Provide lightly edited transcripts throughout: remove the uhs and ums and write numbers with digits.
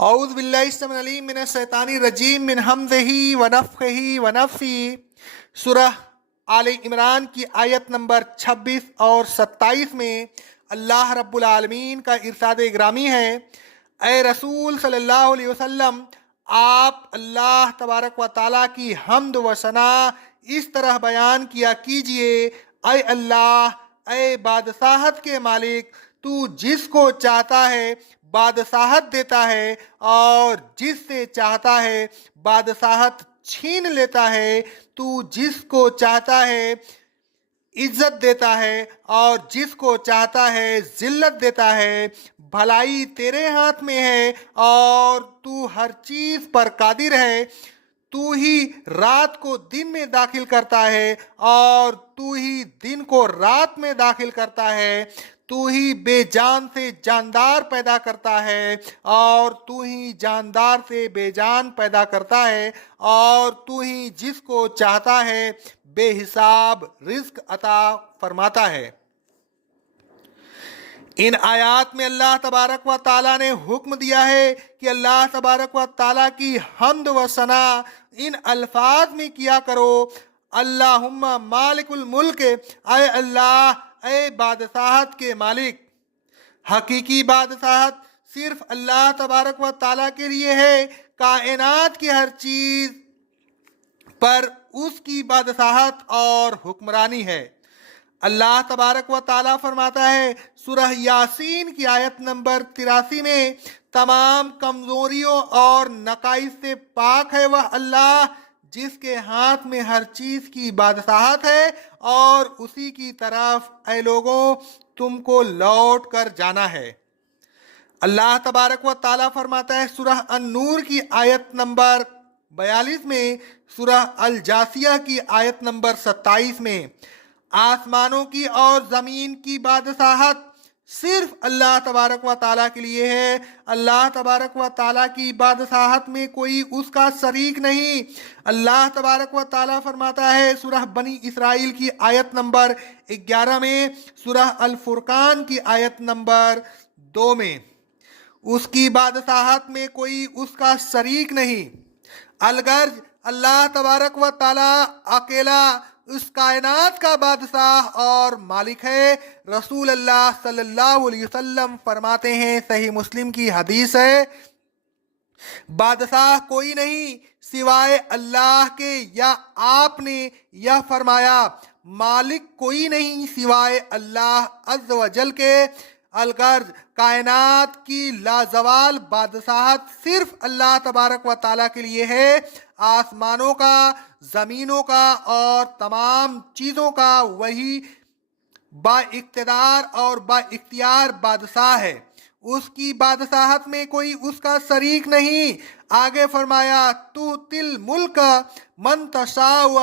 اعوذ باللہ السمیع العلیم من الشیطان الرجیم من حمزہ ونفخہ ونفثہ۔ سورہ آل عمران کی آیت نمبر 26 اور 27 میں اللہ رب العالمین کا ارشاد گرامی ہے، اے رسول صلی اللہ علیہ وسلم، آپ اللہ تبارک و تعالیٰ کی حمد و ثنا اس طرح بیان کیا کیجئے، اے اللہ، اے بادشاہت کے مالک، تو جس کو چاہتا ہے بادشاہت دیتا ہے اور جس سے چاہتا ہے بادشاہت چھین لیتا ہے، تو جس کو چاہتا ہے عزت دیتا ہے اور جس کو چاہتا ہے ذلت دیتا ہے۔ بھلائی تیرے ہاتھ میں ہے اور تو ہر چیز پر قادر ہے۔ تو ہی رات کو دن میں داخل کرتا ہے اور تو ہی دن کو رات میں داخل کرتا ہے۔ تو ہی بے جان سے جاندار پیدا کرتا ہے اور تو ہی جاندار سے بے جان پیدا کرتا ہے، اور تو ہی جس کو چاہتا ہے بے حساب رزق عطا فرماتا ہے۔ ان آیات میں اللہ تبارک و تعالیٰ نے حکم دیا ہے کہ اللہ تبارک و تعالیٰ کی حمد و ثنا ان الفاظ میں کیا کرو، اللہم مالک الملک، اے اللہ، اے بادشاہت کے مالک۔ حقیقی بادشاہت صرف اللہ تبارک و تعالیٰ کے لیے ہے۔ کائنات کی ہر چیز پر اس کی بادشاہت اور حکمرانی ہے۔ اللہ تبارک و تعالیٰ فرماتا ہے سورہ یاسین کی آیت نمبر 83 میں، تمام کمزوریوں اور نقائص سے پاک ہے وہ اللہ جس کے ہاتھ میں ہر چیز کی بادشاہت ہے، اور اسی کی طرف اے لوگوں تم کو لوٹ کر جانا ہے۔ اللہ تبارک و تعالیٰ فرماتا ہے سورہ النور کی آیت نمبر 42 میں، سورہ الجاثیہ کی آیت نمبر 27 میں، آسمانوں کی اور زمین کی بادشاہت صرف اللہ تبارک و تعالیٰ کے لیے ہے۔ اللہ تبارک و تعالیٰ کی بادشاہت میں کوئی اس کا شریک نہیں۔ اللہ تبارک و تعالیٰ فرماتا ہے سورہ بنی اسرائیل کی آیت نمبر 11 میں، سورہ الفرقان کی آیت نمبر 2 میں، اس کی بادشاہت میں کوئی اس کا شریک نہیں۔ الغرض اللہ تبارک و تعالیٰ اکیلا اس کائنات کا بادشاہ اور مالک ہے۔ رسول اللہ صلی اللہ علیہ وسلم فرماتے ہیں، صحیح مسلم کی حدیث ہے، بادشاہ کوئی نہیں سوائے اللہ کے، یا آپ نے یہ فرمایا مالک کوئی نہیں سوائے اللہ عز و جل کے۔ الغرض کائنات کی لازوال بادشاہت صرف اللہ تبارک و تعالیٰ کے لیے ہے۔ آسمانوں کا، زمینوں کا اور تمام چیزوں کا وہی با اقتدار اور با اختیار بادشاہ ہے۔ اس کی بادشاہت میں کوئی اس کا شریک نہیں۔ آگے فرمایا، تو تل ملک من تشاء و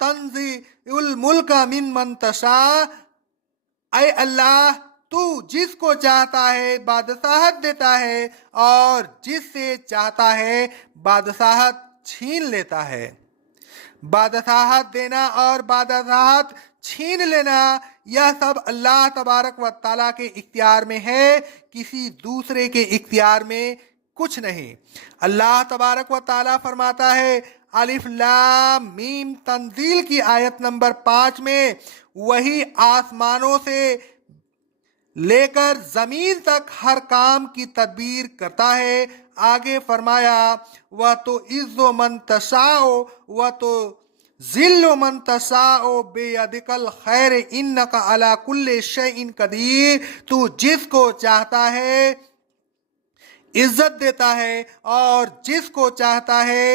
تنزع الملک من من تشاء، اے اللہ، تو جس کو چاہتا ہے بادشاہت دیتا ہے اور جس سے چاہتا ہے بادشاہت چھین لیتا ہے۔ بادشاہت دینا اور بادشاہت چھین لینا یہ سب اللہ تبارک و تعالیٰ کے اختیار میں ہے، کسی دوسرے کے اختیار میں کچھ نہیں۔ اللہ تبارک و تعالیٰ فرماتا ہے الف لام میم تنزیل کی آیت نمبر 5 میں، وہی آسمانوں سے لے کر زمین تک ہر کام کی تدبیر کرتا ہے۔ آگے فرمایا، وَتُعِزُّ مَن تَشَاءُ وَتُذِلُّ مَن تَشَاءُ بِیَدِکَ الْخَیرُ اِنَّکَ عَلیٰ کُلِّ شَیْءٍ قدیر۔ تو جس کو چاہتا ہے عزت دیتا ہے اور جس کو چاہتا ہے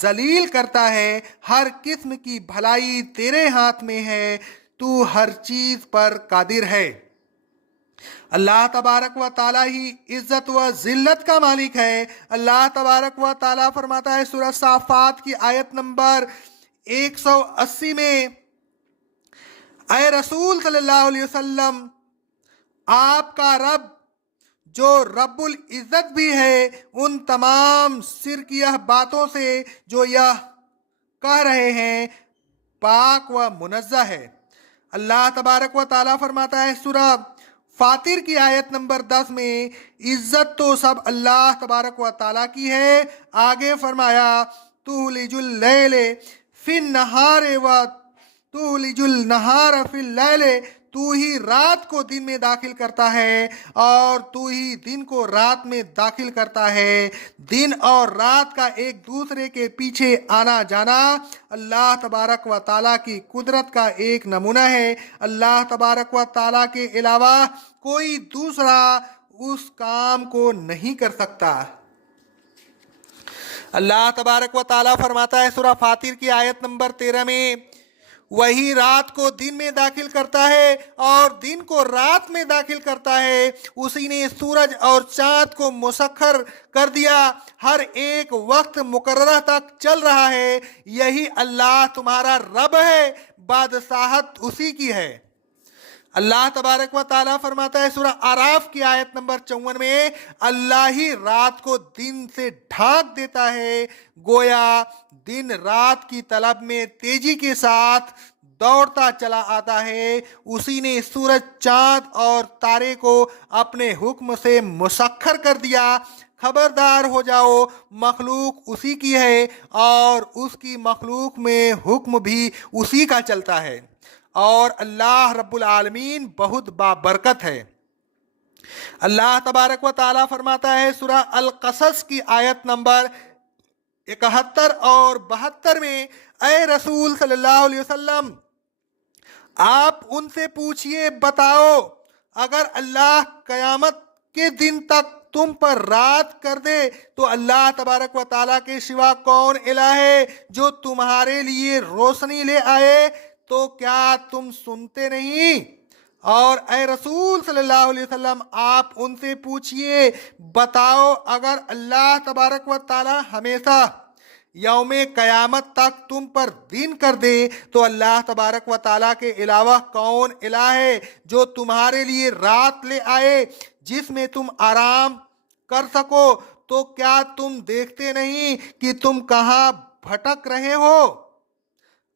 ذلیل کرتا ہے۔ ہر قسم کی بھلائی تیرے ہاتھ میں ہے، تو ہر چیز پر قادر ہے۔ اللہ تبارک و تعالیٰ ہی عزت و ذلت کا مالک ہے۔ اللہ تبارک و تعالیٰ فرماتا ہے سورہ صافات کی آیت نمبر 180 میں، اے رسول صلی اللہ علیہ وسلم، آپ کا رب جو رب العزت بھی ہے ان تمام شرکیہ باتوں سے جو یہ کہہ رہے ہیں پاک و منزہ ہے۔ اللہ تبارک و تعالیٰ فرماتا ہے سورہ फातिर की आयत नंबर 10 में इज्जत तो सब अल्लाह तबारक व ताला की है। आगे फरमाया तुलिजुल लैले फिन नहारे व तुलिजुल नहार फिल लैले, तू ही रात को दिन में दाखिल करता है और तू ही दिन को रात में दाखिल करता है। दिन और रात का एक दूसरे के पीछे आना जाना अल्लाह तबारक व ताला की कुदरत का एक नमूना है। अल्लाह तबारक व ताला के अलावा कोई दूसरा उस काम को नहीं कर सकता। अल्लाह तबारक व ताला फरमाता है सूरह फातिर की आयत नंबर 13 में, वही रात को दिन में दाखिल करता है और दिन को रात में दाखिल करता है। उसी ने सूरज और चांद को मुसख्खर कर दिया, हर एक वक्त मुकर्रर तक चल रहा है। यही अल्लाह तुम्हारा रब है, बादशाहत उसी की है। अल्लाह तबारक व ताला फरमाता है सूरह आराफ की आयत नंबर 54 में, अल्लाह ही रात को दिन से ढांक देता है, गोया दिन रात की तलब में तेजी के साथ दौड़ता चला आता है। उसी ने सूरज, चांद और तारे को अपने हुक्म से मुसख्खर कर दिया। खबरदार हो जाओ, मखलूक उसी की है और उसकी मखलूक में हुक्म भी उसी का चलता है और अल्लाह रब्बुल आलमीन बहुत बाबरकत है। अल्लाह तबारक व ताला फरमाता है सूरह अल कसस की आयत नंबर 71 और 72 में, ऐ रसूल सल्लल्लाहु अलैहि वसल्लम, आप उनसे पूछिए, बताओ अगर अल्लाह कयामत के दिन तक तुम पर रात कर दे तो अल्लाह तबारक व ताला के सिवा कौन इलाह है जो तुम्हारे लिए रोशनी ले आए, तो क्या तुम सुनते नहीं? और ए रसूल सल्लल्लाहु अलैहि वसल्लम, आप उनसे पूछिए, बताओ अगर अल्लाह तबारक व ताला हमेशा यौमे कयामत तक तुम पर दिन कर दे तो अल्लाह तबारक व ताला के अलावा कौन इलाह है जो तुम्हारे लिए रात ले आए जिसमें तुम आराम कर सको, तो क्या तुम देखते नहीं कि तुम कहाँ भटक रहे हो?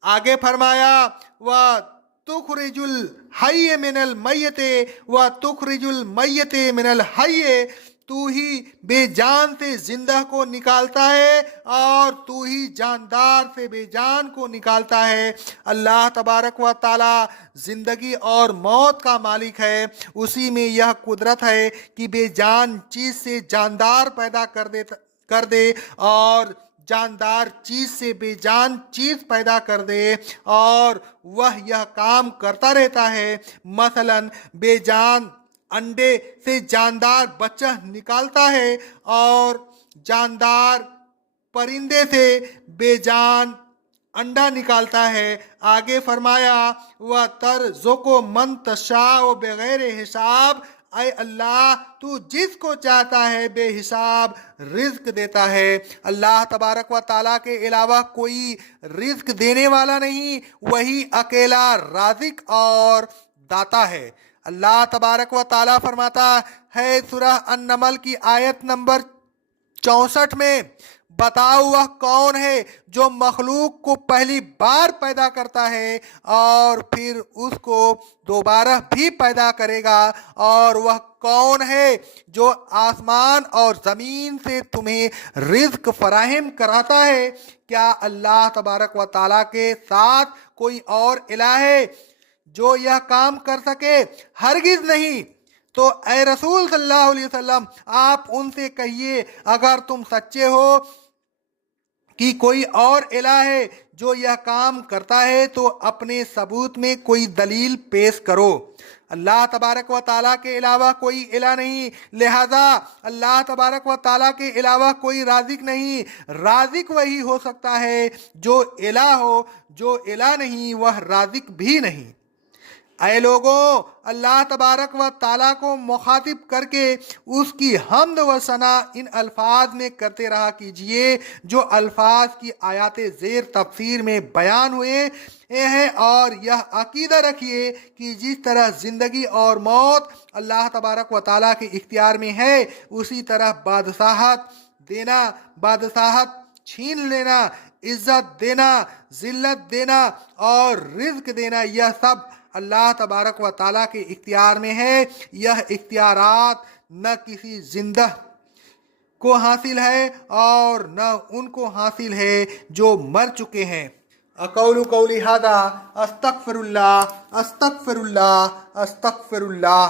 आगे फरमाया, व तुखरिजुल हय्य मिनल मय्यते व तुखरिजुल मय्यते मिनल हय्य, तू ही बेजान से जिंदा को निकालता है और तू ही जानदार से बेजान को निकालता है। अल्लाह तबारक व ताला जिंदगी और मौत का मालिक है। उसी में यह कुदरत है कि बेजान चीज से जानदार पैदा कर दे और जानदार चीज से बेजान चीज पैदा कर दे और वह यह काम करता रहता है। मसलन बेजान अंडे से जानदार बच्चा निकालता है और जानदार परिंदे से बेजान अंडा निकालता है। आगे फरमाया, वह तरज़ुक़ु मन तशाअ बगैर हिसाब, ऐ अल्लाह तू जिसको चाहता है बेहिसाब रिज्क देता है। अल्लाह तबारक व ताला के अलावा कोई रिज्क देने वाला नहीं, वही अकेला राज़िक और दाता है। अल्लाह तबारक व ताला फरमाता है सूरह अन-नमल की आयत नंबर 64 में, बताओ वह कौन है जो मखलूक को पहली बार पैदा करता है और फिर उसको दोबारा भी पैदा करेगा, और वह कौन है जो आसमान और ज़मीन से तुम्हें रिज्क फराहम कराता है? क्या अल्लाह तबारक व ताला के साथ कोई और इलाह है जो यह काम कर सके? हरगिज नहीं। तो ए रसूल सल्लल्लाहु अलैहि वसल्लम, आप उनसे कहिए, अगर तुम सच्चे हो कि कोई और इलाह है जो यह काम करता है तो अपने सबूत में कोई दलील पेश करो। अल्लाह तबारक व ताला के अलावा कोई इलाह नहीं, लिहाजा अल्लाह तबारक व ताला के अलावा कोई राज़िक नहीं। राज़िक वही हो सकता है जो इलाह हो, जो इलाह नहीं वह राज़िक भी नहीं। ऐ लोगों, अल्लाह तबारक व ताला को मुखातिब करके उसकी हम्द व सना इन अल्फाज में करते रहा कीजिए जो अल्फाज की आयात ज़ेर तफसीर में बयान हुए हैं, और यह अकीदा रखिए कि जिस तरह ज़िंदगी और मौत अल्लाह तबारक व ताला के इख्तियार में है, उसी तरह बादशाहत देना, बादशाहत छीन लेना, इज्जत देना, जिल्लत देना और रिज्क देना, यह सब اللہ تبارک و تعالیٰ کے اختیار میں ہے. یہ اختیارات نہ کسی زندہ کو حاصل ہے اور نہ ان کو حاصل ہے جو مر چکے ہیں. اقول قولی ھذا استغفر اللہ استغفر اللہ استغفر اللہ.